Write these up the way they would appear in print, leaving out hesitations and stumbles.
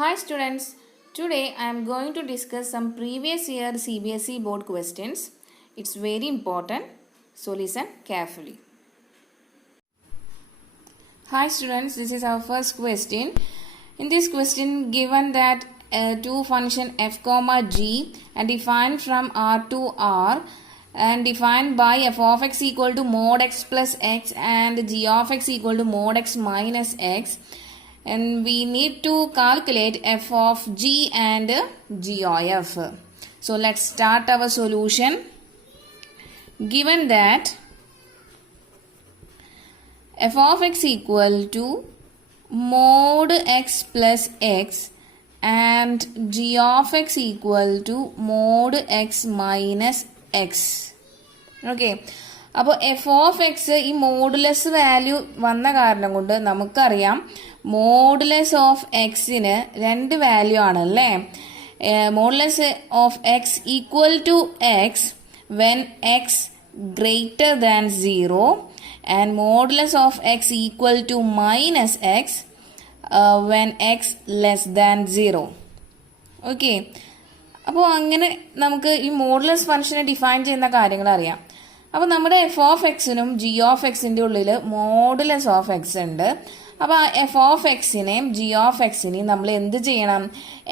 Hi students, today I am going to discuss some previous year CBSE board questions. It's very important, so listen carefully. Hi students, this is our first question. In this question, given that two function f comma g and defined from R to R and defined by f of x equal to mod x plus x and g of x equal to mod x minus x, and we need to calculate f of g and g of f. So let's start our solution. Given that f of x equal to mod x plus x and g of x equal to mod x minus x. Okay. അപ്പോൾ f of X ഈ modulus value വന്ന കാരണം കൊണ്ട് നമുക്കറിയാം modulus of എക്സിന് രണ്ട് value ആണല്ലേ. Modulus of x equal to x when x greater than 0 and modulus of x equal to minus x when x less than 0. Okay, അപ്പോൾ അങ്ങനെ നമുക്ക് ഈ മോഡുലസ് ഫംഗ്ഷനെ ഡിഫൈൻ ചെയ്യുന്ന കാര്യങ്ങൾ അറിയാം. അപ്പോൾ നമ്മുടെ എഫ് ഓഫ് എക്സിനും ജി ഓഫ് എക്സിൻ്റെ ഉള്ളിൽ മോഡുലസ് ഓഫ് എക്സ് ഉണ്ട്. അപ്പോൾ ആ എഫ് ഓഫ് എക്സിനെയും ജി ഓഫ് എക്സിനെയും നമ്മൾ എന്ത് ചെയ്യണം?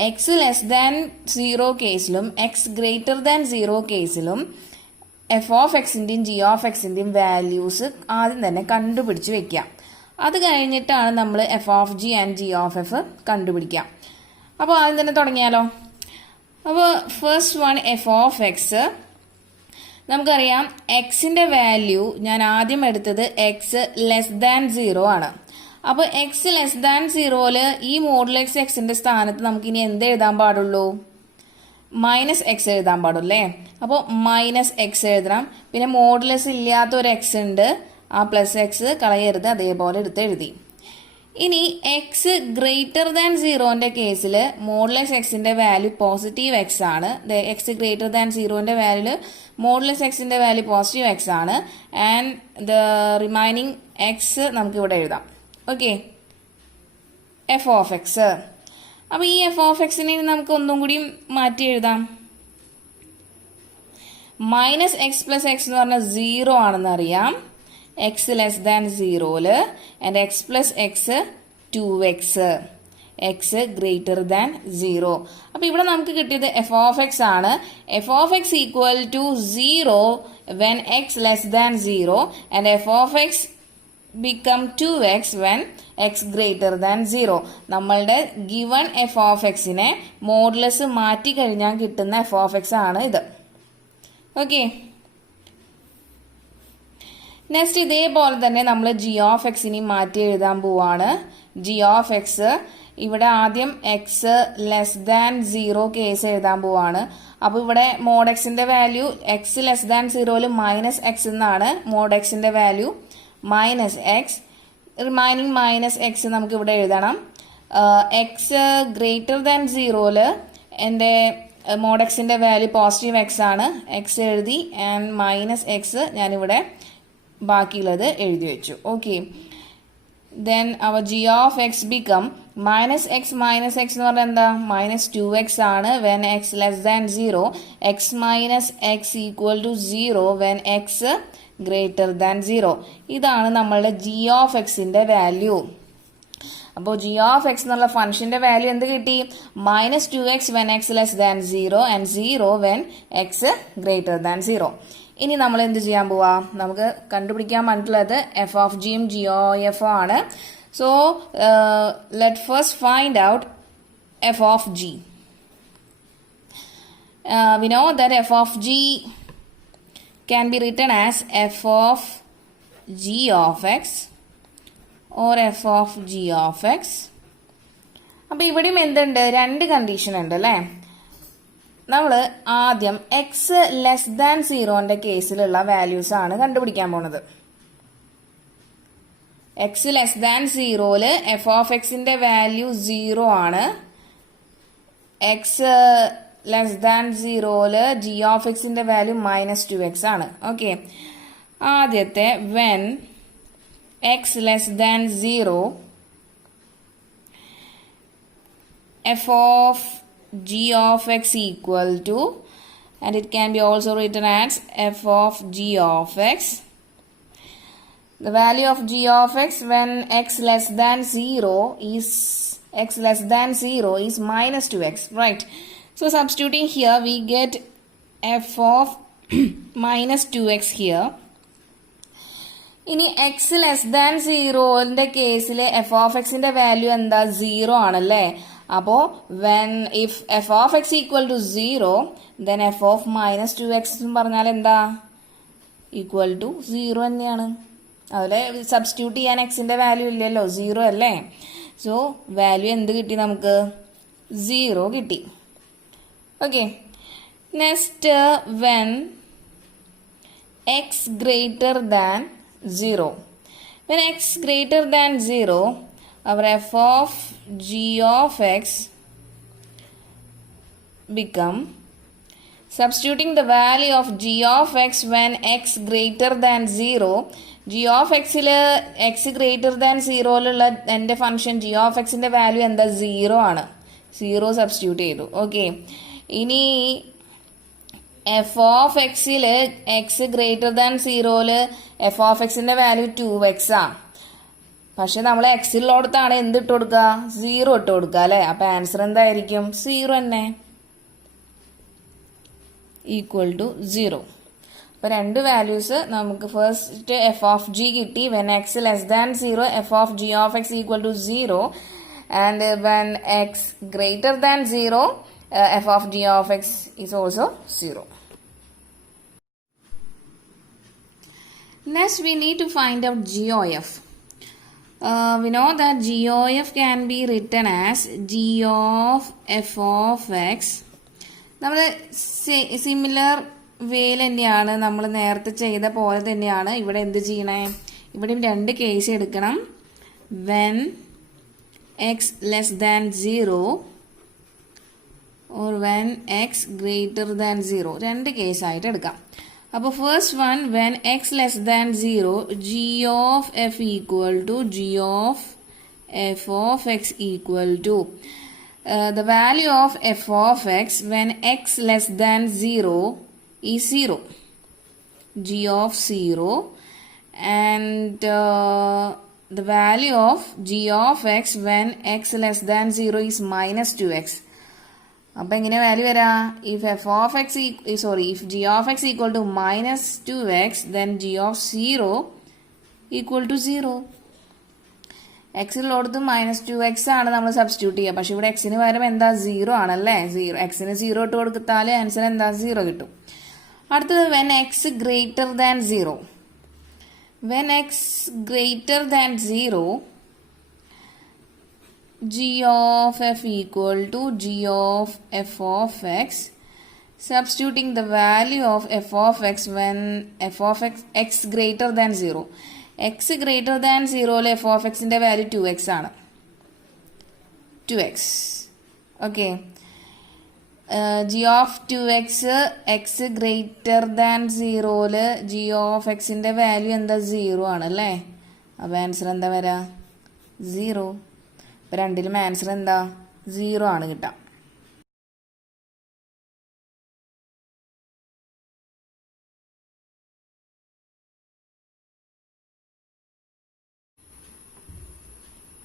എക്സ് ലെസ് ദാൻ 0 കേസിലും എക്സ് ഗ്രേറ്റർ ദാൻ 0 കേസിലും എഫ് ഓഫ് എക്സിൻ്റെയും ജി ഓഫ് എക്സിൻ്റെയും വാല്യൂസ് ആദ്യം തന്നെ കണ്ടുപിടിച്ച് വെക്കാം. അത് കഴിഞ്ഞിട്ടാണ് നമ്മൾ f of g and g of f കണ്ടുപിടിക്കാം. അപ്പോൾ ആദ്യം തന്നെ തുടങ്ങിയാലോ. അപ്പോൾ first one f of x. നമുക്കറിയാം എക്സിൻ്റെ വാല്യൂ ഞാൻ ആദ്യം എടുത്തത് എക്സ് ലെസ് ദാൻ 0 ആണ്. അപ്പോൾ എക്സ് ലെസ് ദാൻ 0-ല് ഈ മോഡുലസ് എക്സിൻ്റെ സ്ഥാനത്ത് നമുക്കിനി എന്ത് എഴുതാൻ പാടുള്ളൂ? മൈനസ് എക്സ് എഴുതാൻ പാടുള്ളേ. അപ്പോൾ മൈനസ് എക്സ് എഴുതണം. പിന്നെ മോഡുലസ് ഇല്ലാത്ത ഒരു എക്സ് ഉണ്ട്, ആ പ്ലസ് എക്സ് കളയരുത്, അതേപോലെ എടുത്ത് എഴുതി. ഇനി എക്സ് ഗ്രേറ്റർ ദാൻ 0-ന്റെ കേസിൽ മോഡുലസ് എക്സിന്റെ വാല്യൂ പോസിറ്റീവ് എക്സ് ആണ്. എക്സ് ഗ്രേറ്റർ ദാൻ 0-ന്റെ വാല്യൂ മോഡുലസ് എക്സിന്റെ വാല്യൂ പോസിറ്റീവ് എക്സ് ആണ്. ആൻഡ് ദ റിമൈനിങ് എക്സ് നമുക്ക് ഇവിടെ എഴുതാം. Okay, f of x. അപ്പോൾ ഈ എഫ് ഓഫ് എക്സിനെ നമുക്ക് ഒന്നും കൂടി മാറ്റി എഴുതാം. മൈനസ് എക്സ് പ്ലസ് എക്സ് എന്ന് പറഞ്ഞാൽ 0 ആണെന്ന് അറിയാം. എക്സ് ലെസ് ദാൻ 0-ല് and x plus x 2x, x greater than 0. അപ്പോൾ ഇവിടെ നമുക്ക് കിട്ടിയത് എഫ് ഓഫ് എക്സ് ആണ്. F of x equal to 0 when x less than 0 and f of x become 2x when x greater than 0. നമ്മളുടെ given f of എക്സിനെ modulus മാറ്റി കഴിഞ്ഞാൽ കിട്ടുന്ന എഫ് ഓഫ് എക്സ് ആണ് ഇത്. ഓക്കെ, നെക്സ്റ്റ് ഇതേപോലെ തന്നെ നമ്മൾ ജി ഓഫ് എക്സിനെ മാറ്റി എഴുതാൻ പോവാണ്. ജി ഓഫ് എക്സ് ഇവിടെ ആദ്യം എക്സ് ലെസ് ദാൻ 0 കേസ് എഴുതാൻ പോവാണ്. അപ്പോൾ ഇവിടെ മോഡ് എക്സിന്റെ വാല്യൂ എക്സ് ലെസ് ദാൻ 0-ല് മൈനസ് എക്സ് എന്നാണ് മോഡ് എക്സിന്റെ value. Minus x, remaining minus x നമുക്ക് ഇവിടെ എഴുതണം. എക്സ് ഗ്രേറ്റർ ദാൻ 0-ല് എൻ്റെ മോഡ് എക്സിൻ്റെ വാല്യൂ പോസിറ്റീവ് എക്സ് ആണ്. എക്സ് എഴുതി ആൻഡ് മൈനസ് എക്സ് ഞാനിവിടെ ബാക്കിയുള്ളത് എഴുതി വെച്ചു. Okay, then our g of x become minus x എന്ന് പറഞ്ഞാൽ എന്താ? മൈനസ് 2x ആണ് when x less than 0. X minus x equal to 0 when x greater than 0. ഇതാണ് നമ്മളുടെ ജി ഓഫ് എക്സിന്റെ വാല്യൂ. അപ്പോൾ ജി ഓഫ് എക്സ് എന്നുള്ള ഫംഗ്ഷന്റെ വാല്യൂ എന്ത് കിട്ടി? Minus 2x when x less than 0 and 0 when x greater than 0. ഇനി നമ്മൾ എന്ത് ചെയ്യാൻ പോവാ? നമുക്ക് കണ്ടുപിടിക്കാൻ പറ്റുള്ളത് എഫ് ഓഫ് ജിയും ജി ഒ എഫ് ആണ്. So let first find out F of G. We know that F of G can be written as f of g of x or f of g of x. അപ്പോൾ ഇവിടെയും എന്തുണ്ട്? രണ്ട് condition ഉണ്ട് അല്ലേ. നമ്മൾ ആദ്യം x less than 0-ന്റെ കേസിലുള്ള വാല്യൂസ് ആണ് കണ്ടുപിടിക്കാൻ പോണത്. എക്സ് ലെസ് ദാൻ 0-ല് എഫ് ഓഫ് എക്സിന്റെ വാല്യൂ 0 ആണ്. എക്സ് ലെസ് ദാൻ 0-ല് ജി ഓഫ് എക്സിന്റെ വാല്യൂ മൈനസ് 2x ആണ്. ഓക്കെ, ആദ്യത്തെ when x less than 0 f of g of x equal to, and it can be also written as f of g of x. The value of g of x when x less than 0 is minus 2x, right? So substituting here we get f of minus 2x here. ഇനി x less than സീറോന്റെ കേസിൽ f of എക്സിന്റെ value എന്താ 0 ആണല്ലേ. അപ്പോ when if f of x equal to 0 then f of minus 2x എന്ന് പറഞ്ഞാൽ എന്താ ഈക്വൽ ടു 0 തന്നെയാണ്. അതിലെ സബ്സ്റ്റിറ്റ്യൂട്ട് ചെയ്യാൻ എക്സിന്റെ വാല്യൂ ഇല്ലല്ലോ, 0 അല്ലേ. സോ വാല്യൂ എന്ത് കിട്ടി നമുക്ക്? 0 കിട്ടി. Okay, next when x greater than 0. When x greater than 0, our f of g of x become, substituting the value of g of x when x greater than 0, g of x x greater than 0 എൻ്റെ function g of x ന്റെ value എന്താ? 0 ആണ്. 0 substitute ചെയ്തു. Okay, ഇനി F of XL X greater than 0 f of എക്സിന്റെ value 2x ആ. പക്ഷെ നമ്മൾ എക്സിലോടത്താണ് എന്ത് ഇട്ട് കൊടുക്കുക? 0 ഇട്ട് കൊടുക്കുക അല്ലെ. അപ്പൊ ആൻസർ എന്തായിരിക്കും? 0 തന്നെ, ഈക്വൽ ടു 0. അപ്പൊ രണ്ട് വാല്യൂസ് നമുക്ക് ഫസ്റ്റ് എഫ് ഓഫ് ജി കിട്ടി. When x less than 0 f of g of x equal to 0, and when x greater than 0 f of g of x is also 0. Next, we need to find out GOF. We know that GOF can be written as G of f of x. നമ്മൾ similar വേയിൽ തന്നെയാണ്, നമ്മൾ നേരത്തെ ചെയ്ത പോലെ തന്നെയാണ് ഇവിടെ എന്ത് ചെയ്യണേ? ഇവിടെയും രണ്ട് കേസ് എടുക്കണം. When x less than 0 or when x greater than 0, രണ്ട് കേസായിട്ട് എടുക്കാം. അപ്പോൾ first one, when x less than 0 g of f equal to g of f of x equal to the value of f of x when x less than 0 is 0, g of 0, and the value of g of x when x less than 0 is minus 2x. അപ്പം എങ്ങനെ value വരാ? If f of x if g of x equal to minus 2x then g of 0 equal to 0. എക്സിലോടത്ത് minus 2x ആണ് നമ്മൾ substitute ചെയ്യുക. പക്ഷെ ഇവിടെ എക്സിന് പകരം എന്താ? 0 ആണല്ലേ. എക്സിന് 0 ഇട്ട് കൊടുത്താൽ ആൻസർ എന്താ? 0 കിട്ടും. അടുത്തത് when x greater than 0. When x greater than 0 g of f equal to g of f of x, substituting the value of f of x when f of x greater than 0. x greater than 0 f of x ന്റെ value 2x ആണ്. 2x. Okay, g of 2x x greater than 0 g of x ന്റെ value എന്താ? 0 ആണ് അല്ലേ. അപ്പോൾ answer എന്താ വരാ? 0. ഇപ്പം രണ്ടിലും ആൻസർ എന്താ? 0 ആണ് കിട്ടാം.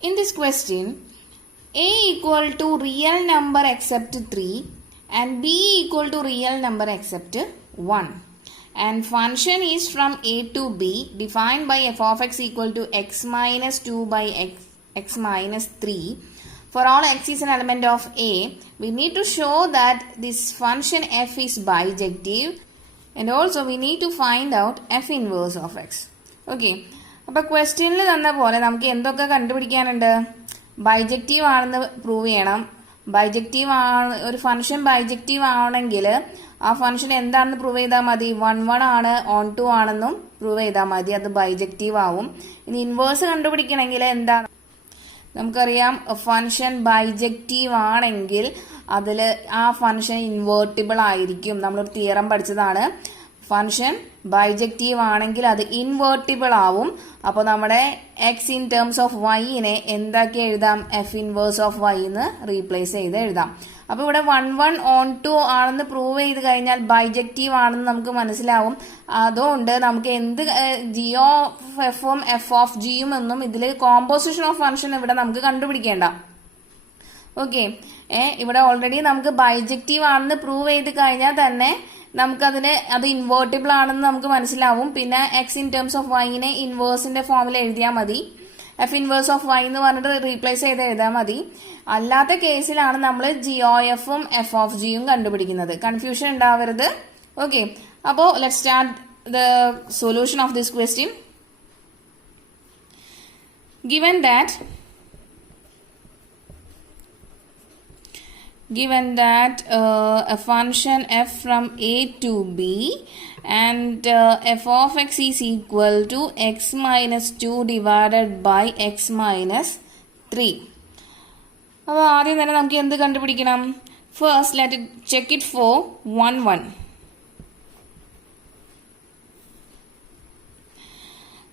In this question, a equal to real number except 3 and b equal to real number except 1, and function is from a to b defined by f of x equal to x minus 2 by x minus 3. For all x is an element of a, we need to show that this function f is bijective, and also we need to find out f inverse of x. Okay. അപ്പോൾ ക്വസ്റ്റ്യനിൽ തന്ന പോലെ നമുക്ക് എന്തൊക്കെ കണ്ടുപിടിക്കാനുണ്ട്? Bijective ആണെന്ന് prove ചെയ്യണം. Bijective ആണ്, ഒരു ഫംഗ്ഷൻ ബൈജക്റ്റീവ് ആണെങ്കിൽ ആ ഫംഗ്ഷൻ എന്താണെന്ന് പ്രൂവ് ചെയ്താൽ മതി? 1 ആണ്, 2 ആണെന്നും പ്രൂവ് ചെയ്താൽ മതി, അത് ബൈജക്റ്റീവ് ആവും. ഇനി ഇൻവേഴ്സ് കണ്ടുപിടിക്കണമെങ്കിൽ എന്താണ്? നമുക്കറിയാം ഫംഗ്ഷൻ ബൈജക്റ്റീവ് ആണെങ്കിൽ അതിൽ ആ ഫംഗ്ഷൻ ഇൻവേർട്ടിബിൾ ആയിരിക്കും. നമ്മളൊരു തിയറം പഠിച്ചതാണ്. ഫംഗ്ഷൻ ബൈജക്റ്റീവ് ആണെങ്കിൽ അത് ഇൻവേർട്ടിബിൾ ആവും. അപ്പോൾ നമ്മുടെ എക്സ് ഇൻ ടേംസ് ഓഫ് വൈനെ എന്താക്കി എഴുതാം? എഫ് ഇൻവേഴ്സ് ഓഫ് വൈ എന്ന് റീപ്ലേസ് ചെയ്ത് എഴുതാം. അപ്പൊ ഇവിടെ 1 on 2 ആണെന്ന് പ്രൂവ് ചെയ്ത് കഴിഞ്ഞാൽ ബൈജക്റ്റീവ് ആണെന്ന് നമുക്ക് മനസ്സിലാവും. അതുകൊണ്ട് നമുക്ക് എന്ത് ജി ഓഫ് എഫും എഫ് ഓഫ് ജിയും എന്നും ഇതിൽ കോമ്പോസിഷൻ ഓഫ് ഫംഗ്ഷൻ ഇവിടെ നമുക്ക് കണ്ടുപിടിക്കേണ്ട. ഓക്കെ, ഇവിടെ ഓൾറെഡി നമുക്ക് ബൈജക്റ്റീവ് ആണെന്ന് പ്രൂവ് ചെയ്ത് കഴിഞ്ഞാൽ തന്നെ അത് ഇൻവേർട്ടിബിൾ ആണെന്ന് നമുക്ക് മനസ്സിലാവും. പിന്നെ എക്സ് ഇൻ ടേംസ് ഓഫ് വൈനെ ഇൻവേഴ്സിന്റെ ഫോമിൽ എഴുതിയാൽ മതി. എഫ് ഇൻവേഴ്സ് ഓഫ് വൈ എന്ന് പറഞ്ഞിട്ട് റീപ്ലേസ് ചെയ്ത് എഴുതാൻ മതി. അല്ലാത്ത കേസിലാണ് നമ്മൾ ജി ഒ എഫും എഫ് ഓഫ് ജിയും കണ്ടുപിടിക്കുന്നത്. കൺഫ്യൂഷൻ ഉണ്ടാവരുത്. ഓക്കെ, അപ്പോൾ let start the solution of this question. Given that a function f from a to b and f of x is equal to x minus 2 divided by x minus 3. അപ്പോൾ ആദ്യം തന്നെ നമുക്ക് എന്ത് കണ്ടുപിടിക്കണം? First let check it for 1 1.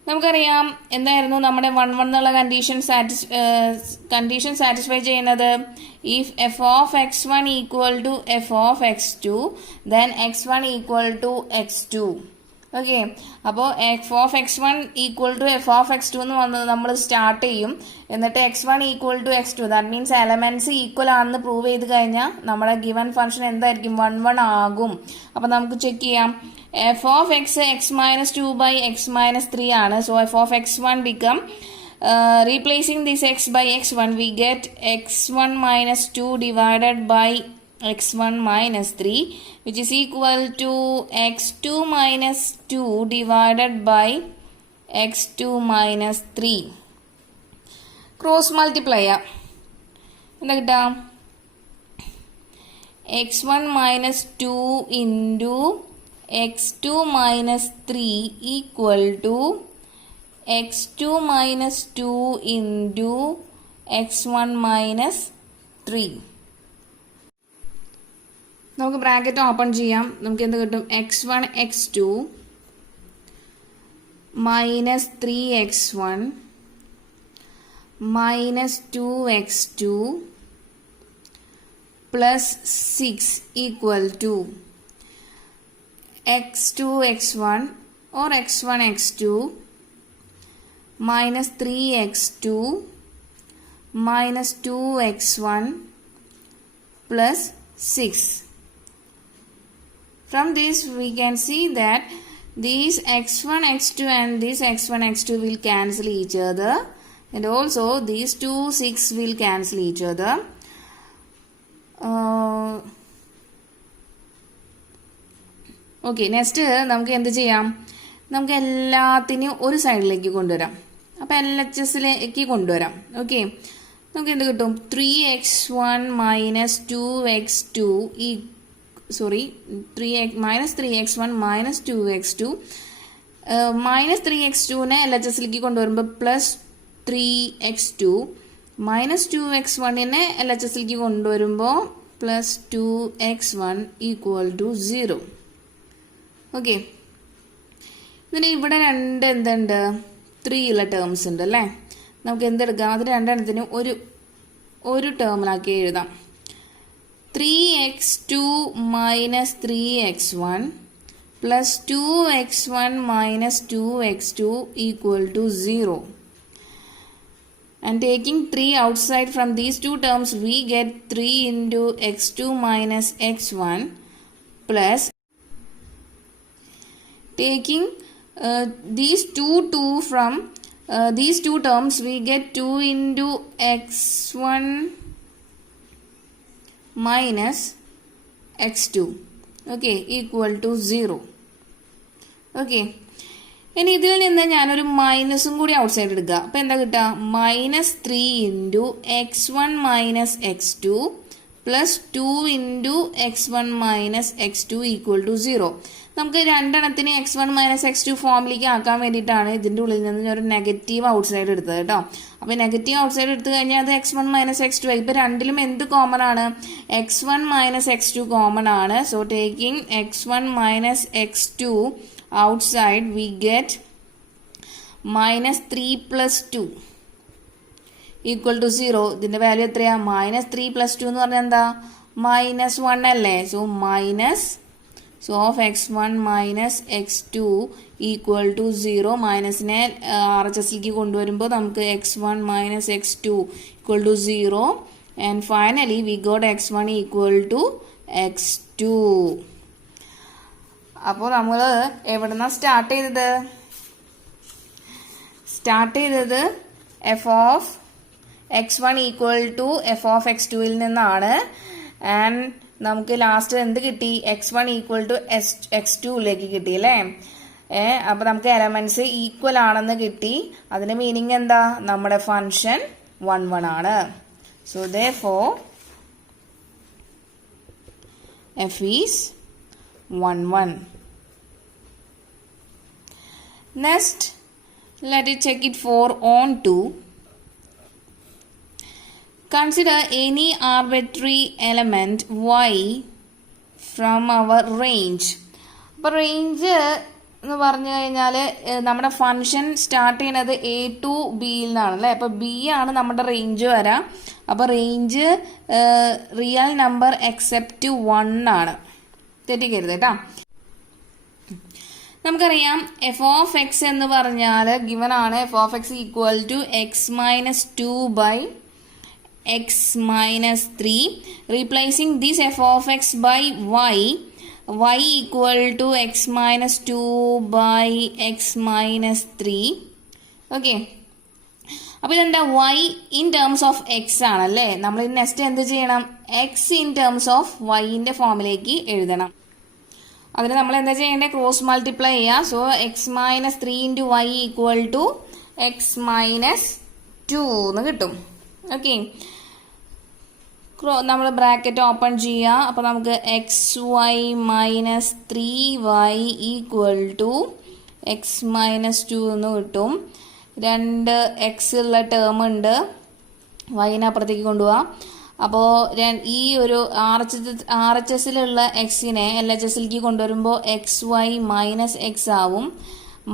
നമുക്കറിയാം എന്തായിരുന്നു നമ്മുടെ 1 1 എന്നുള്ള കണ്ടീഷൻ സാറ്റിസ്ഫൈ ചെയ്യുന്നത്. If f of x1 equal to f of x2 then x1 equal to x2. Okay, അപ്പോൾ f of x1 equal to f of x2 എന്ന് വന്നത് നമ്മൾ സ്റ്റാർട്ട് ചെയ്യും. എന്നിട്ട് x1 equal to x2 that means elements equal ആണെന്ന് prove ചെയ്ത് കഴിഞ്ഞാൽ നമ്മുടെ ഗിവൻ ഫംഗ്ഷൻ എന്തായിരിക്കും? 1 1 ആകും. അപ്പൊ നമുക്ക് ചെക്ക് ചെയ്യാം. f of x x minus 2 by x minus 3 ആണ്. So f of x1 become replacing this x by x1 we get x1 minus 2 divided by x1 minus 3 which is equal to x2 minus 2 divided by x2 minus 3. Cross multiply എന്താ കിട്ടാ? x1 minus 2 into x2 minus 3 equal to x2 minus 2 into x1 minus 3. നമുക്ക് bracket open ചെയ്യാം. നമുക്ക് എന്ത് കിട്ടും? x1 x2 minus 3x1 minus 2x2 plus 6 equal to x2 x1 or x1 x2 minus 3x2 minus 2x1 plus 6. From this we can see that these x1 x2 and this x1 x2 will cancel each other and also these 2 6 will cancel each other. Okay, next നമുക്ക് എന്ത് ചെയ്യാം? നമുക്ക് എല്ലാത്തിനെയും ഒരു സൈഡിലേക്ക് കൊണ്ടുവരാം. അപ്പം LHSലേക്ക് കൊണ്ടുവരാം. ഓക്കെ, നമുക്ക് എന്ത് കിട്ടും? 3x1 minus 2x2 minus 3x1 minus 2x2 minus 3x2നെ LHSലേക്ക് കൊണ്ടുവരുമ്പോൾ പ്ലസ് 3x2 minus 2x1നെ LHSലേക്ക് കൊണ്ടുവരുമ്പോൾ plus 2x1 equal to 0. Okay, ഇതിന് ഇവിടെ എന്തുണ്ട്? 3 ഉള്ള ടേംസ് ഉണ്ട് അല്ലേ? നമുക്ക് എന്തെടുക്കാം? അത് രണ്ടെണ്ണത്തിനും ഒരു ടേമിലാക്കി എഴുതാം. 3x2 minus 3x1 plus 2x1 minus 2x2 equal to 0. And taking 3 outside from these two terms we get 3 into x2 minus x1 plus taking these two from these two terms we get 2 into x1 minus x2 okay equal to 0. Okay, ഇനി ഇതിൽ നിന്ന് ഞാനൊരു മൈനസും കൂടി outside എടുക്കുക. അപ്പൊ എന്താ കിട്ടുക? -3 into x1 minus x2 plus 2 into x1 minus x2 equal to 0. നമുക്ക് രണ്ടെണ്ണത്തിന് x1 മൈനസ് x2 ഫോമിലേക്ക് ആക്കാൻ വേണ്ടിയിട്ടാണ് ഇതിൻ്റെ ഉള്ളിൽ നിന്ന് ഞാൻ ഒരു നെഗറ്റീവ് ഔട്ട് സൈഡ് എടുത്തത് കേട്ടോ. അപ്പോൾ നെഗറ്റീവ് ഔട്ട് സൈഡ് എടുത്തു കഴിഞ്ഞാൽ അത് x1 മൈനസ് x2 ആയി. ഇപ്പോൾ രണ്ടിലും എന്ത് കോമൺ ആണ്? x1 മൈനസ് x2 കോമൺ ആണ്. So taking x1 minus x2 outside we get minus 3 plus 2 equal to 0. ഇതിൻ്റെ വാല്യൂ എത്രയാ? മൈനസ് 3 പ്ലസ് 2 എന്ന് പറഞ്ഞാൽ എന്താ? മൈനസ് 1 അല്ലേ? So minus of x1 minus x2 equal to 0. മൈനസിനെ RHSലേക്ക് കൊണ്ടുവരുമ്പോൾ നമുക്ക് x1 minus x2 equal to 0. And finally we got x1 equal to x2. അപ്പോൾ നമ്മൾ എവിടെന്നാണ് സ്റ്റാർട്ട് ചെയ്തത്? f of x1 equal to f of x2ൽ നിന്നാണ്. ആൻഡ് നമുക്ക് ലാസ്റ്റ് എന്ത് കിട്ടി? x1 ഈക്വൽ ടു x2ലേക്ക് കിട്ടി അല്ലേ? അപ്പോൾ നമുക്ക് എലമെന്റ്സ് ഈക്വൽ ആണെന്ന് കിട്ടി. അതിന്റെ മീനിങ് എന്താ? നമ്മുടെ ഫംഗ്ഷൻ 1 1 ആണ്. So therefore f is 1 1. Next, let us check it for on 2. Consider any arbitrary element y from our range. അപ്പോൾ റേഞ്ച് എന്ന് പറഞ്ഞു കഴിഞ്ഞാൽ നമ്മുടെ ഫംഗ്ഷൻ സ്റ്റാർട്ട് ചെയ്യുന്നത് a to b നിന്നാണ് അല്ലേ? അപ്പോൾ b ആണ് നമ്മുടെ റേഞ്ച് വരാം. അപ്പോൾ റേഞ്ച് റിയൽ നമ്പർ എക്സെപ്റ്റ് 1 ആണ്. തെറ്റിക്കരുത് കേട്ടോ. നമുക്കറിയാം എഫ് ഓഫ് എക്സ് എന്ന് പറഞ്ഞാൽ ഗിവൻ ആണ്. F of x equal to x minus 2 by x minus 3. Replacing this f of x by y equal to x minus 2 by x minus 3. Okay. അപ്പോൾ ഇതെന്താ? y in terms of x ആണല്ലേ? നമ്മൾ next എന്ത് ചെയ്യണം? x in terms of yന്റെ ഫോമിലേക്ക് എഴുതണം. അതിന് നമ്മൾ എന്താ ചെയ്യേണ്ടത്? ക്രോസ് മൾട്ടിപ്ലൈ ചെയ്യുക. So x minus 3 into y equal to x minus 2 എന്ന് കിട്ടും. ഓക്കെ, നമ്മൾ ബ്രാക്കറ്റ് ഓപ്പൺ ചെയ്യുക. അപ്പോൾ നമുക്ക് x y minus 3y equal to x minus 2 എന്ന് കിട്ടും. 2 എക്സ് ഉള്ള ടേം ഉണ്ട്, വൈനെ അപ്പുറത്തേക്ക് കൊണ്ടുപോവാം. അപ്പോൾ ഈ ഒരു RHSലുള്ള എക്സിനെ LHSലേക്ക് കൊണ്ടുവരുമ്പോൾ എക്സ് വൈ മൈനസ് എക്സ് ആവും.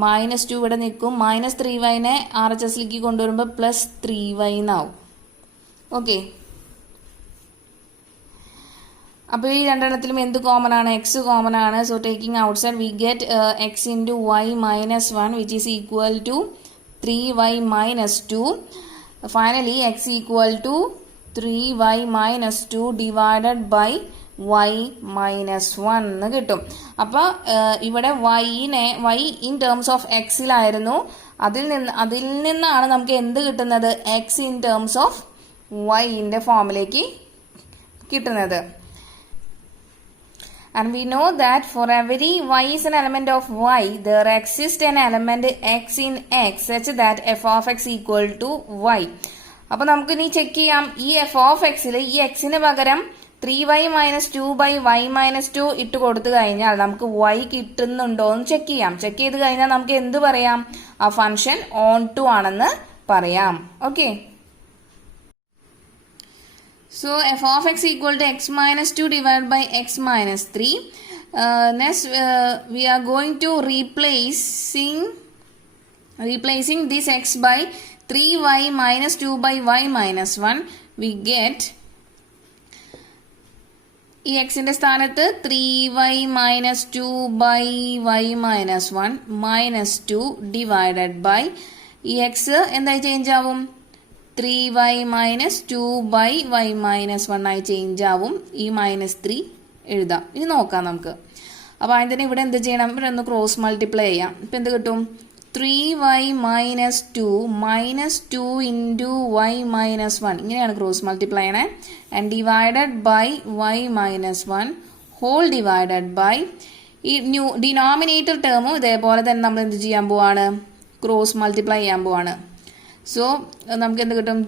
മൈനസ് 2 ഇവിടെ നിൽക്കും. മൈനസ് 3y RHSലേക്ക് കൊണ്ടുവരുമ്പോൾ പ്ലസ് 3y എന്നാവും. ഓക്കെ, അപ്പോൾ ഈ രണ്ടെണ്ണത്തിലും എന്ത് കോമൺ ആണ്? എക്സ് കോമൺ ആണ്. So taking outside we get x into y minus 1 which is equal to 3y minus 2. Finally x equal to 3y minus 2 divided by y minus 1 എന്ന് കിട്ടും. അപ്പോൾ ഇവിടെ y ഇൻ ടേംസ് ഓഫ് എക്സിലായിരുന്നു. അതിൽ നിന്നാണ് നമുക്ക് എന്ത് കിട്ടുന്നത്? എക്സ് ഇൻ ടേംസ് ഓഫ് yന്റെ ഫോമിലേക്ക് കിട്ടുന്നത്. And we know that for every y is an element of y, there exists an element x in x such that f of x equal to y. അപ്പോൾ നമുക്ക് ഇനി check ചെയ്യാം. ഈ F of എക്സിൽ ഈ എക്സിന് പകരം 3y minus 2 by y minus 2 ഇട്ട് കൊടുത്തു കഴിഞ്ഞാൽ നമുക്ക് y കിട്ടുന്നുണ്ടോ എന്ന് ചെക്ക് ചെയ്യാം. ചെക്ക് ചെയ്ത് കഴിഞ്ഞാൽ നമുക്ക് എന്ത് പറയാം? ആ ഫംഗ്ഷൻ ഓൺ ടു ആണെന്ന് പറയാം. Okay, so f of x equal to x minus 2 divided by x minus 3. Next we are going to replacing this x by 3y minus 2 by y minus 1. We get ഈ എക്സിന്റെ സ്ഥാനത്ത് 3y minus 2 by y minus 1 minus 2 divided by ഈ x എന്തായി change ആവും? 3y minus 2 by y minus 1 ആയി change ആവും. ഈ minus 3 എഴുതാം. ഇനി നോക്കാം നമുക്ക്. അപ്പോൾ അതിന് തന്നെ ഇവിടെ എന്ത് ചെയ്യണം? ഇവിടെ ഒന്ന് ക്രോസ് മൾട്ടിപ്ലൈ ചെയ്യാം. ഇപ്പം എന്ത് കിട്ടും? 3y minus 2 into y minus 1 ഇങ്ങനെയാണ് ക്രോസ് മൾട്ടിപ്ലൈ ചെയ്യണേ. And divided by y minus 1 whole divided by ഈ ഡിനോമിനേറ്റർ ടേമും ഇതേപോലെ തന്നെ നമ്മൾ എന്ത് ചെയ്യാൻ പോവാണ്? ക്രോസ് മൾട്ടിപ്ലൈ ചെയ്യാൻ പോവാണ്. സോ നമുക്ക് എന്ത് കിട്ടും?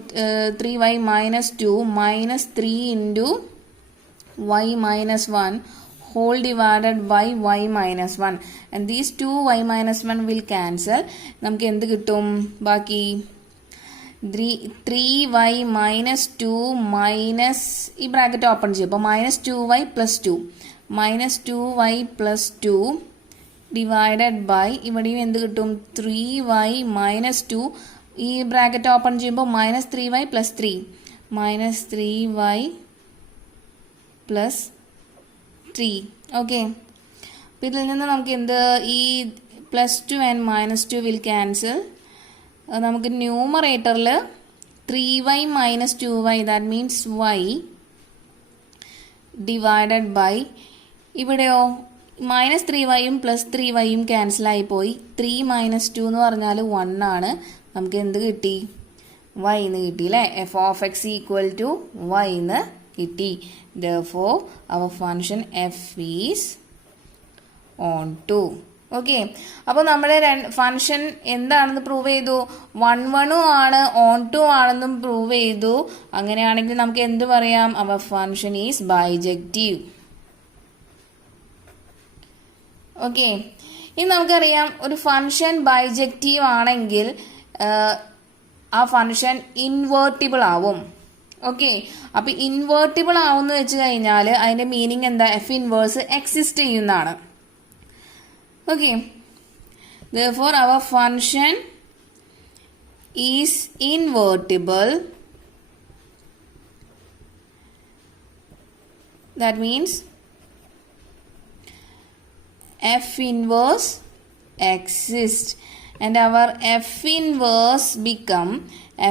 3y minus 2 minus 3 into y minus 1 whole divided by y minus 1 and these 2y minus 1 will cancel. നമുക്ക് എന്ത് കിട്ടും? ബാക്കി 3y minus 2 minus ഈ ബ്രാക്കറ്റ് ഓപ്പൺ ചെയ്യും. അപ്പോൾ minus 2y plus 2 minus 2y plus 2 divided by ഇവിടെയും എന്ത് കിട്ടും? 3y minus 2 ഈ ബ്രാക്കറ്റ് ഓപ്പൺ ചെയ്യുമ്പോൾ minus 3y plus 3 minus 3y plus 3. Okay, അപ്പോൾ ഇതിൽ നിന്ന് നമുക്ക് എന്ത്? ഈ +2 and -2 will cancel. നമുക്ക് ന്യൂമറേറ്ററിൽ 3y minus 2y that means y divided by ഇവിടെയോ -3yയും +3yയും ക്യാൻസലായി പോയി. 3 minus 2 എന്ന് പറഞ്ഞാൽ 1 ആണ്. നമുക്ക് എന്ത് കിട്ടി? y എന്ന് കിട്ടി അല്ലേ? f of x equal to y എന്ന് കിട്ടി. Therefore our function f is onto. Okay, അപ്പോൾ നമ്മുടെ ഫംഗ്ഷൻ എന്താണെന്ന് പ്രൂവ് ചെയ്തു? 1 1 ആണ്, ഓൺ ടു ആണെന്നും പ്രൂവ് ചെയ്തു. അങ്ങനെയാണെങ്കിൽ നമുക്ക് എന്ത് പറയാം? അവർ ഫംഗ്ഷൻ ഈസ് ബൈജക്റ്റീവ്. ഓക്കെ, ഇനി നമുക്കറിയാം ഒരു ഫംഗ്ഷൻ ബൈജക്റ്റീവ് ആണെങ്കിൽ ആ ഫംഗ്ഷൻ ഇൻവേർട്ടിബിൾ ആവും. ഓക്കെ, അപ്പൊ ഇൻവേർട്ടിബിൾ ആവുമെന്ന് വെച്ച് കഴിഞ്ഞാൽ അതിന്റെ മീനിങ് എന്താ? എഫ് ഇൻവേഴ്സ് എക്സിസ്റ്റ് ചെയ്യുന്നതാണ്. Okay, therefore our function is invertible. That means f inverse exists and our f inverse become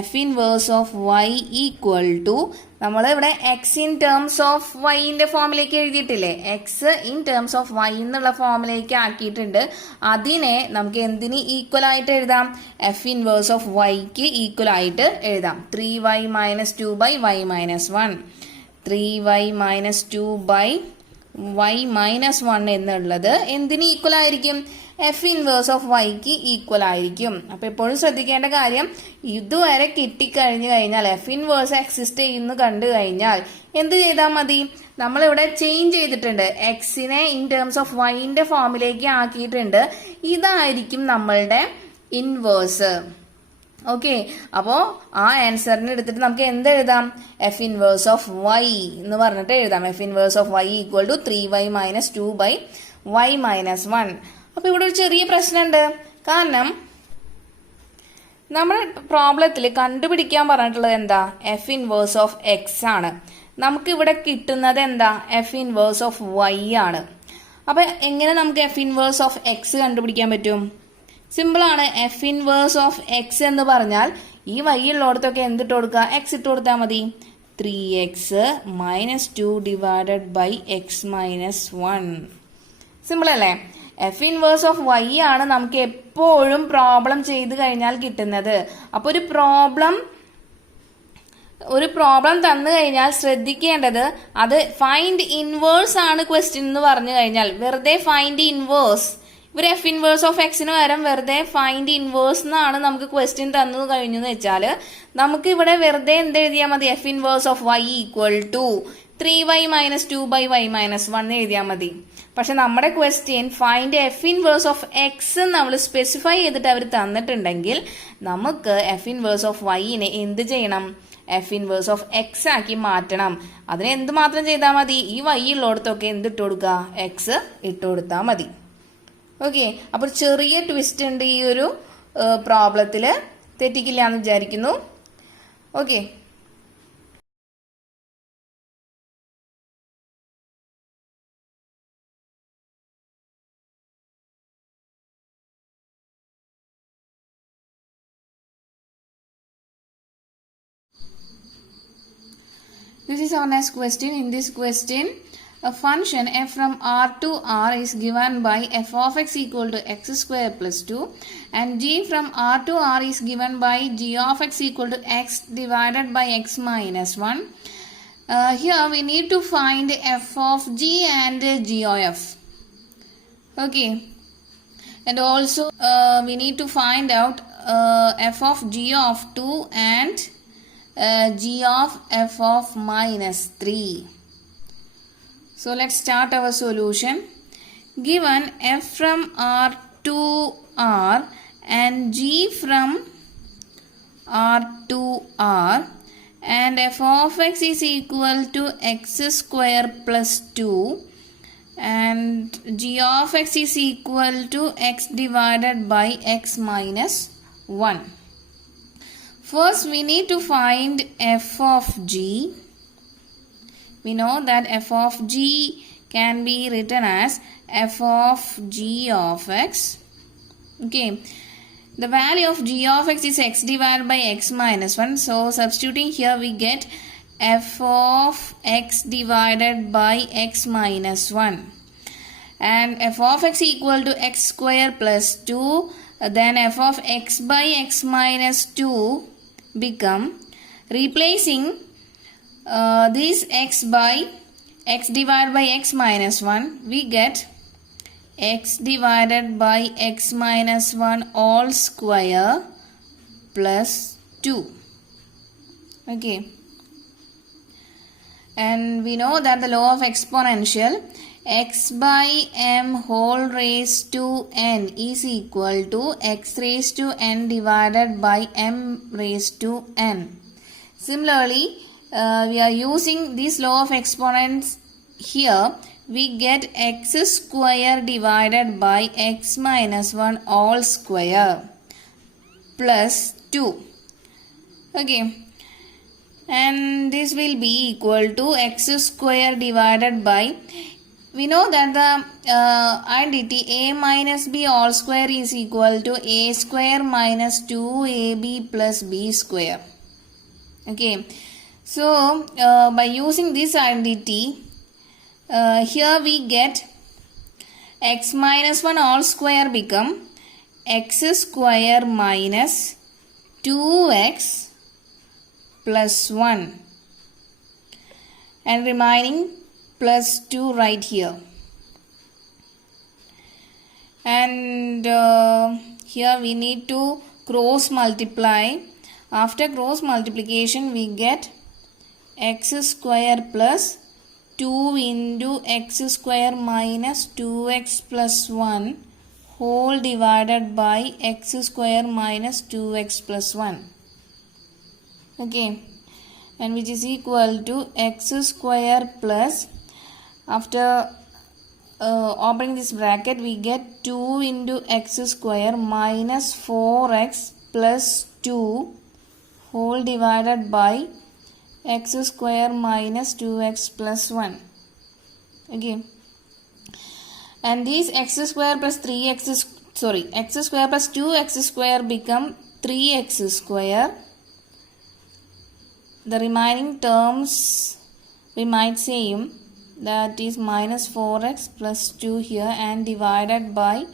f inverse of y equal to നമ്മൾ ഇവിടെ എക്സ് ഇൻ ടേംസ് ഓഫ് വൈന്റെ ഫോമിലേക്ക് എഴുതിയിട്ടില്ലേ? X in terms of y എന്നുള്ള ഫോമിലേക്ക് ആക്കിയിട്ടുണ്ട്. അതിനെ നമുക്ക് എന്തിന് ഈക്വൽ ആയിട്ട് എഴുതാം? എഫ് ഇൻവേഴ്സ് ഓഫ് വൈക്ക് ഈക്വൽ ആയിട്ട് എഴുതാം. 3y minus 2 by y minus 1 3y minus 2 by y minus 1 എന്നുള്ളത് എന്തിന് ഈക്വൽ ആയിരിക്കും? എഫ് ഇൻവേഴ്സ് ഓഫ് വൈക്ക് ഈക്വൽ ആയിരിക്കും. അപ്പൊ എപ്പോഴും ശ്രദ്ധിക്കേണ്ട കാര്യം, ഇതുവരെ കിട്ടിക്കഴിഞ്ഞു കഴിഞ്ഞാൽ എഫ് ഇൻവേഴ്സ് എക്സിസ്റ്റ് ചെയ്യുന്നു കണ്ടു കഴിഞ്ഞാൽ എന്ത് ചെയ്താൽ മതി? നമ്മളിവിടെ ചേഞ്ച് ചെയ്തിട്ടുണ്ട്, എക്സിനെ ഇൻ ടേംസ് ഓഫ് വൈന്റെ ഫോമിലേക്ക് ആക്കിയിട്ടുണ്ട്. ഇതായിരിക്കും നമ്മളുടെ ഇൻവേഴ്സ്. ഓക്കെ, അപ്പോ ആ ആൻസറിന് എടുത്തിട്ട് നമുക്ക് എന്ത് എഴുതാം? എഫ് ഇൻവേഴ്സ് ഓഫ് വൈ എന്ന് പറഞ്ഞിട്ട് എഴുതാം. F inverse of y equal to 3y minus 2 by y minus 1. അപ്പൊ ഇവിടെ ഒരു ചെറിയ പ്രശ്നമുണ്ട്. കാരണം നമ്മുടെ പ്രോബ്ലത്തിൽ കണ്ടുപിടിക്കാൻ പറഞ്ഞിട്ടുള്ളത് എന്താ? എഫ് ഇൻവേഴ്സ് ഓഫ് എക്സ് ആണ്. നമുക്ക് ഇവിടെ കിട്ടുന്നത് എന്താ? എഫ് ഇൻവേഴ്സ് ഓഫ് വൈ ആണ്. അപ്പൊ എങ്ങനെ നമുക്ക് എഫ് ഇൻവേഴ്സ് ഓഫ് എക്സ് കണ്ടുപിടിക്കാൻ പറ്റും? സിമ്പിൾ ആണ്. എഫ് ഇൻവേഴ്സ് ഓഫ് എക്സ് എന്ന് പറഞ്ഞാൽ ഈ വൈ ഉള്ളിടത്തൊക്കെ എന്തിട്ട് കൊടുക്കുക? എക്സ് ഇട്ട് കൊടുത്താൽ മതി. 3x minus 2 divided by x minus 1. Simple അല്ലേ? എഫ് ഇൻവേഴ്സ് ഓഫ് വൈ ആണ് നമുക്ക് എപ്പോഴും പ്രോബ്ലം ചെയ്ത് കഴിഞ്ഞാൽ കിട്ടുന്നത്. അപ്പൊ ഒരു പ്രോബ്ലം തന്നു കഴിഞ്ഞാൽ ശ്രദ്ധിക്കേണ്ടത് അത് ഫൈൻഡ് ഇൻവേഴ്സ് ആണ് ക്വസ്റ്റ്യൻ എന്ന് പറഞ്ഞു കഴിഞ്ഞാൽ വെറുതെ ഫൈൻഡ് ഇൻവേഴ്സ്, ഇവർ എഫ് ഇൻവേഴ്സ് ഓഫ് എക്സിന് പകരം വെറുതെ ഫൈൻഡ് ഇൻവേഴ്സ് എന്നാണ് നമുക്ക് ക്വസ്റ്റ്യൻ തന്നു കഴിഞ്ഞു എന്ന് വെച്ചാൽ നമുക്ക് ഇവിടെ വെറുതെ എന്ത് എഴുതിയാൽ മതി? F inverse of y equal to 3y minus 2 by y minus 1 എഴുതിയാൽ മതി. പക്ഷെ നമ്മുടെ question find F inverse of X നമ്മൾ സ്പെസിഫൈ ചെയ്തിട്ട് അവർ തന്നിട്ടുണ്ടെങ്കിൽ നമുക്ക് എഫ് ഇൻവേഴ്സ് ഓഫ് വൈനെ എന്ത് ചെയ്യണം? എഫ് ഇൻവേഴ്സ് ഓഫ് എക്സ് ആക്കി മാറ്റണം. അതിന് എന്ത് മാത്രം ചെയ്താൽ മതി? ഈ വൈ ഉള്ളിടത്തൊക്കെ എന്ത് ഇട്ട് കൊടുക്കുക? എക്സ് ഇട്ട് കൊടുത്താൽ മതി. ഓക്കെ, അപ്പൊ ചെറിയ ട്വിസ്റ്റ് ഉണ്ട് ഈ ഒരു പ്രോബ്ലത്തില്. തെറ്റിക്കില്ല എന്ന് വിചാരിക്കുന്നു. Okay, this is our next question. In this question, a function f from r to r is given by f of x equal to x square plus 2 and g from r to r is given by g of x equal to x divided by x minus 1. Here we need to find f of g and g of f. Okay, and also we need to find out f of g of 2 and g of f of minus 3. So let's start our solution. Given f from R to R and g from R to R and f of x is equal to x square plus 2 and g of x is equal to x divided by x minus 1. First we need to find f of g. We know that f of g can be written as f of g of x. Okay. The value of g of x is x divided by x minus 1. So substituting here we get f of x divided by x minus 1. And f of x equal to x square plus 2. Then f of x by x minus 2 become, replacing this x by x divided by x minus 1, we get x divided by x minus 1 all square plus 2. Okay. And we know that the law of exponential, x by m whole raised to n is equal to x raised to n divided by m raised to n. Similarly, we are using this law of exponents here. We get x square divided by x minus 1 all square plus 2. Okay. And this will be equal to x square divided by, we know that the identity a minus b all square is equal to a square minus 2ab plus b square. Okay. So, by using this identity, here we get x minus 1 all square become x square minus 2x plus 1 and remaining plus 2 right here. And here we need to cross multiply. After cross multiplication we get x square plus 2 into x square minus 2x plus 1 whole divided by x square minus 2x plus 1. Okay. And which is equal to x square plus, after opening this bracket we get 2 into x square minus 4x plus 2 whole divided by x square minus 2x plus 1. Okay. And these x square plus 3x, x square plus 2x square become 3x square. The remaining terms remain same, that is minus 4x plus 2 here and divided by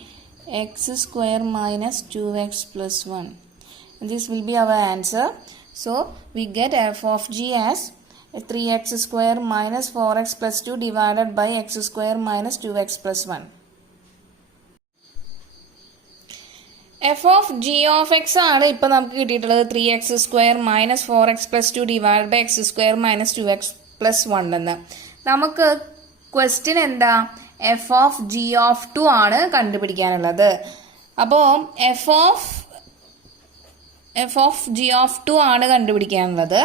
x square minus 2x plus 1. And this will be our answer. So, we get f of g as 3x square minus 4x plus 2 divided by x square minus 2x plus 1. f of g of x ആണ് ഇപ്പോൾ നമുക്ക് കിട്ടിയിട്ടുള്ളത് 3x square minus 4x plus 2 divided by x square minus 2x plus 1 എന്ന്. നമുക്ക് question എന്താ? f of g of 2 ആണ് കണ്ടുപിടിക്കാനുള്ളത്. അപ്പോൾ f of g of 2 ആണ് കണ്ടുപിടിക്കാനുള്ളത്.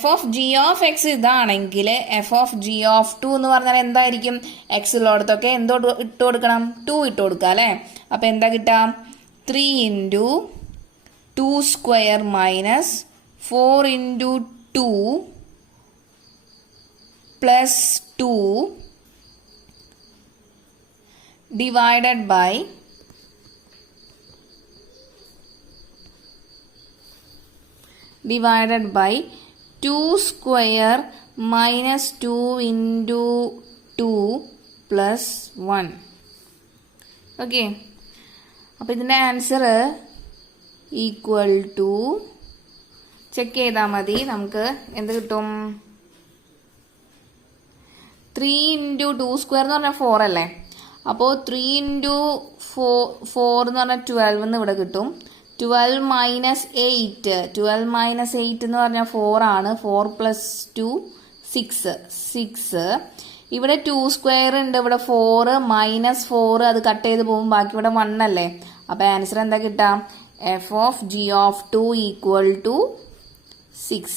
f of g of x ഇതാണെങ്കിൽ f of g of 2 എന്ന് പറഞ്ഞാൽ എന്തായിരിക്കും? x ഉള്ളിടത്തൊക്കെ എന്തോ ഇട്ട് കൊടുക്കണം? 2 ഇട്ട് കൊടുക്കുക അല്ലേ? അപ്പോൾ എന്താ കിട്ടാം? 3 into 2 square minus 4 into 2 plus 2 divided by 2 square minus 2 into 2 plus 1. Okay. അപ്പോൾ ഇതിൻ്റെ ആൻസർ ഈക്വൽ ടു, ചെക്ക് ചെയ്താൽ മതി, നമുക്ക് എന്ത് കിട്ടും? 3 into 2 square എന്ന് പറഞ്ഞാൽ 4 അല്ലേ? അപ്പോൾ 3 into 4 എന്ന് പറഞ്ഞാൽ 12 എന്ന് ഇവിടെ കിട്ടും. 12 minus 8 എന്ന് പറഞ്ഞാൽ 4 ആണ്. 4 plus 2 6. ഇവിടെ 2 സ്ക്വയർ ഉണ്ട്, ഇവിടെ 4 -4 അത് കട്ട് ചെയ്ത് പോകും, ബാക്കി ഇവിടെ 1 അല്ലേ. അപ്പൊ ആൻസർ എന്താ കിട്ടാം? f of g of 2 equal to 6.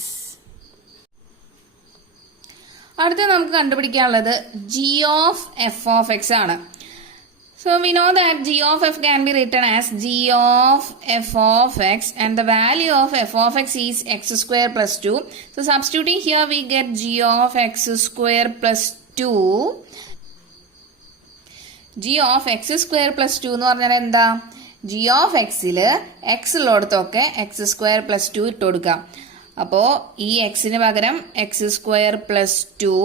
അടുത്ത നമുക്ക് കണ്ടുപിടിക്കാനുള്ളത് g of f of x ആണ്. So we know that g of f can be written as g of f of x and the value of f of x is x square plus 2. So substituting here we get g of x square plus 2. g of x square plus 2 എന്ന് പറഞ്ഞാൽ എന്താ? g of xൽ x ഉള്ളിടത്തൊക്കെ x square plus 2 ഇട്ട് കൊടുക്കാം. അപ്പോൾ ഈ എക്സിന് പകരം x square plus 2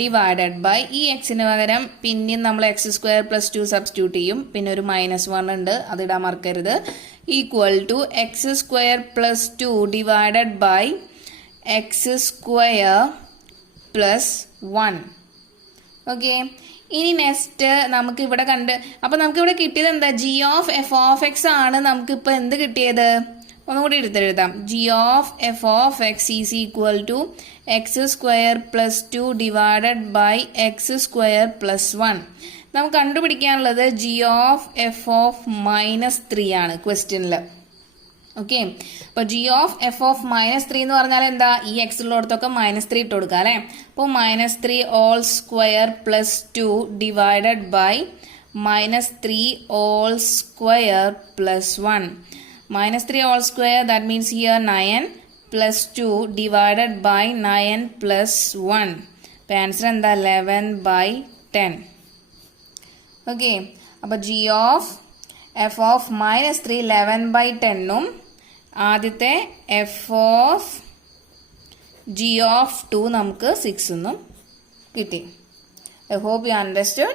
divided by ഈ എക്സിന് പകരം പിന്നെയും നമ്മൾ x square plus 2 സബ്സ്റ്റിറ്റ്യൂട്ട് ചെയ്യും. പിന്നെ ഒരു -1 ഉണ്ട്, അതിടാൻ മറക്കരുത്. Equal to x square plus 2 divided by x square plus 1. Okay, ഇനി നെക്സ്റ്റ് നമുക്ക് ഇവിടെ അപ്പൊ നമുക്ക് ഇവിടെ കിട്ടിയത് എന്താ? g of f of x ആണ് നമുക്ക് ഇപ്പൊ എന്ത് കിട്ടിയത്? ഒന്നുകൂടി എടുത്തെഴുതാം. g of f of x is equal to x square plus 2 divided by x square plus 1. നമുക്ക് കണ്ടുപിടിക്കാനുള്ളത് g of f of -3 ആണ് ക്വസ്റ്റ്യനിൽ. ഓക്കെ, അപ്പൊ g of f of -3 എന്ന് പറഞ്ഞാൽ എന്താ? ഈ x ഉള്ളിടത്തൊക്കെ -3 ഇട്ട് കൊടുക്കുക അല്ലെ. അപ്പോൾ -3 all square plus 2 divided by -3 all square plus 1. -3 all square, that means here 9 plus 2 divided by 9 plus 1. അപ്പോൾ ആൻസർ എന്താ? 11/10. ഓക്കെ, അപ്പോൾ g of f of -3 11/10ഉം ആദ്യത്തെ f of g of 2 നമുക്ക് 6 എന്നും കിട്ടി. I hope you understood.